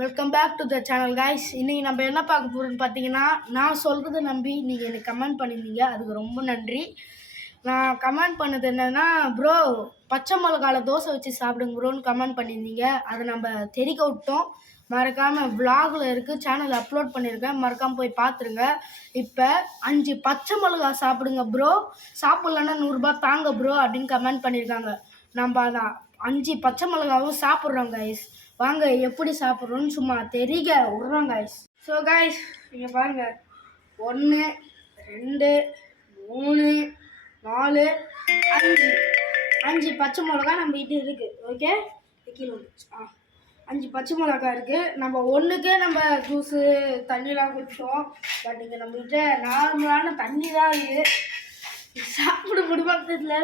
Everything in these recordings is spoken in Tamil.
Welcome back to the channel guys. இன்றைக்கி நம்ம என்ன பார்க்க போகிறோம்னு பார்த்தீங்கன்னா, நான் சொல்கிறத நம்பி நீங்கள் எனக்கு கமெண்ட் பண்ணியிருந்தீங்க, அதுக்கு ரொம்ப நன்றி. நான் கமெண்ட் பண்ணது என்னென்னா, ப்ரோ பச்சை மிளகால தோசை வச்சு சாப்பிடுங்க ப்ரோன்னு கமெண்ட் பண்ணியிருந்தீங்க. அதை நம்ம தெரிக்க விட்டோம். மறக்காமல் விலாகில் இருக்குது, சேனல் அப்லோட் பண்ணியிருக்கேன், மறக்காமல் போய் பார்த்துருங்க. இப்போ 5 பச்சை மிளகா சாப்பிடுங்க ப்ரோ, சாப்பிட்லன்னா 100 தாங்க ப்ரோ அப்படின்னு கமெண்ட் பண்ணியிருக்காங்க. நம்ம அதை 5 பச்சை மிளகாவும் சாப்பிட்றோம் கைஸ். வாங்க எப்படி சாப்பிட்றோன்னு சும்மா தெரிக விட்றோம் கைஸ். ஸோ கைஸ் நீங்கள் பாருங்கள், 1 2 3 4 5 பச்சை மிளகா நம்ம கிட்ட இருக்குது. ஓகே, கீழே 5 பச்சை மிளகா இருக்குது. நம்ம ஒன்றுக்கே நம்ம ஜூஸு தண்ணிலாம் குடித்தோம். பட் இங்கே நம்மகிட்ட நார்மலான தண்ணி தான் இருக்குது. சாப்பிட முடியுமாட்டதுல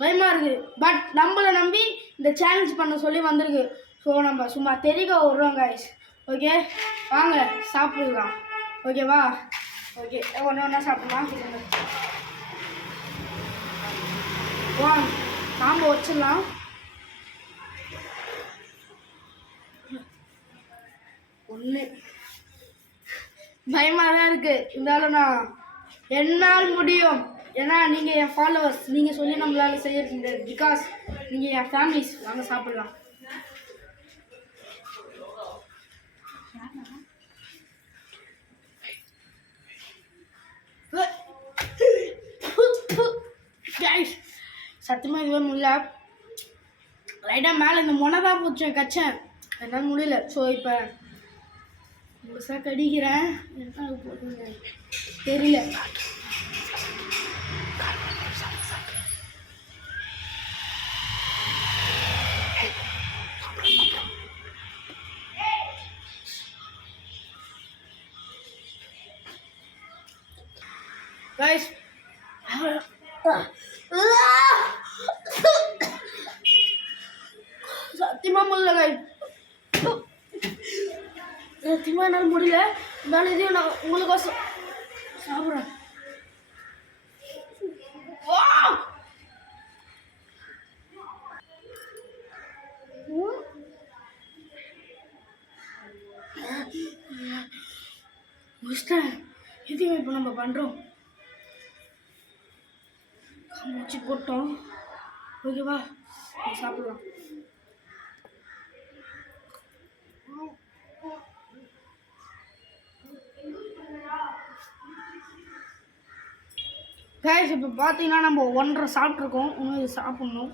பயமாக இருக்குது. பட் நம்மளை நம்பி இந்த சேலஞ்ச் பண்ண சொல்லி வந்திருக்கு. ஸோ நம்ம சும்மா தெரிக்க விட்றோம் கைஸ். ஓகே, வாங்க சாப்பிடலாம். ஓகேவா? ஓகே, ஒன்று ஒன்றா சாப்பிடலாம். வாங்க நாம் வச்சிடலாம். ஒன்று பயமாக தான் இருக்குது, இருந்தாலும் நான் என்னால் முடியும். ஏன்னா நீங்கள் என் ஃபாலோவர்ஸ், நீங்கள் சொல்லி நம்மளால் செய்ய முடியாது. பிகாஸ் நீங்கள் என் ஃபேமிலிஸ். வாங்க சாப்பிடலாம். சத்தியமாக இதுவே முடியல. லைட்டாக மேலே இந்த மொனதான் பூச்சேன் கச்சேன், என்னால் முடியல. ஸோ இப்போ முழுசாக கடிக்கிறேன். என்ன போட்டுங்க தெரியல. கைஸ் சத்தியமாக முடியல கைஸ், சத்தியமாக என்னால் முடியல. இருந்தாலும் இதையும் நான் உங்களுக்கோசம் சாப்பிட்றேன். முடிச்சிட்டேன். இதையும் இப்போ நம்ம பண்ணுறோம். வச்சு போட்டோம். ஓகேவா, சாப்பிடலாம். கைஸ் இப்போ பார்த்தீங்கன்னா நம்ம 1.5 சாப்பிட்ருக்கோம். இன்னும் இது சாப்பிட்ணும்.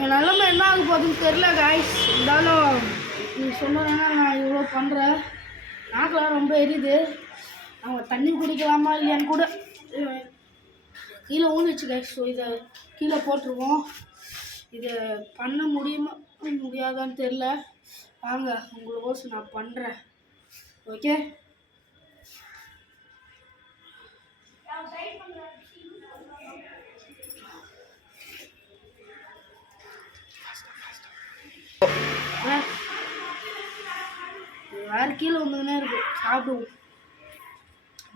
என் நிலமை என்ன ஆக போகுதுன்னு தெரில கைஸ். இருந்தாலும் நீ சொன்னதுன்னா நான் இவ்வளோ பண்ணுறேன். நாக்கெல்லாம் ரொம்ப எரியுது. அவங்க தண்ணி குடிக்கலாமா இல்லையான்னு கூட கீழே ஊந்துச்சு கைஸ். ஸோ இதை கீழே போட்டுருவோம். இதை பண்ண முடியுமா முடியாதான்னு தெரில. வாங்க உங்களுக்கோசம் நான் பண்ணுறேன். ஓகே, வேறு கீழே வந்துன்னே இருக்குது. சாப்பிடுவோம்.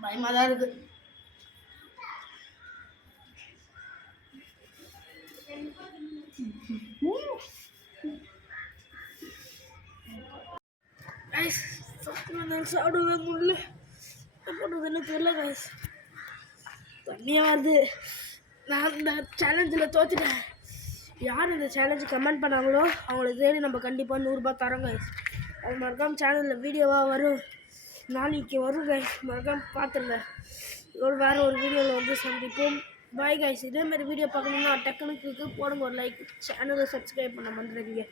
பயமாக தான் இருக்குது. கைஸ் சாப்பிடுவே முடியல, போடுறதுன்னு தெரியல கைஸ். தண்ணியாக வருது. நான் இந்த சேலஞ்சில் தோற்றுட்டேன். யார் இந்த சேலஞ்சு கமெண்ட் பண்ணாங்களோ அவங்கள தேடி நம்ம கண்டிப்பாக 100 தரோம் கைஸ். அது மறக்காமல் சேனலில் வீடியோவாக வரும், நாளைக்கு வரும் கைஸ். மறக்காமல் பார்த்துருங்க. இதோட வேறு ஒரு வீடியோவில் வந்து சந்திப்போம். Bye guys. இதேமாதிரி வீடியோ பார்க்கணுன்னா டக்குனுக்கு போடுங்க ஒரு லைக், சேனலை சப்ஸ்கிரைப் பண்ண மறந்துடுங்க.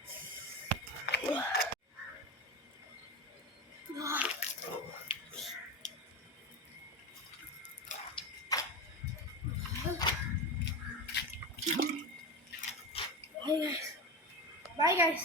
Bye guys. Bye guys.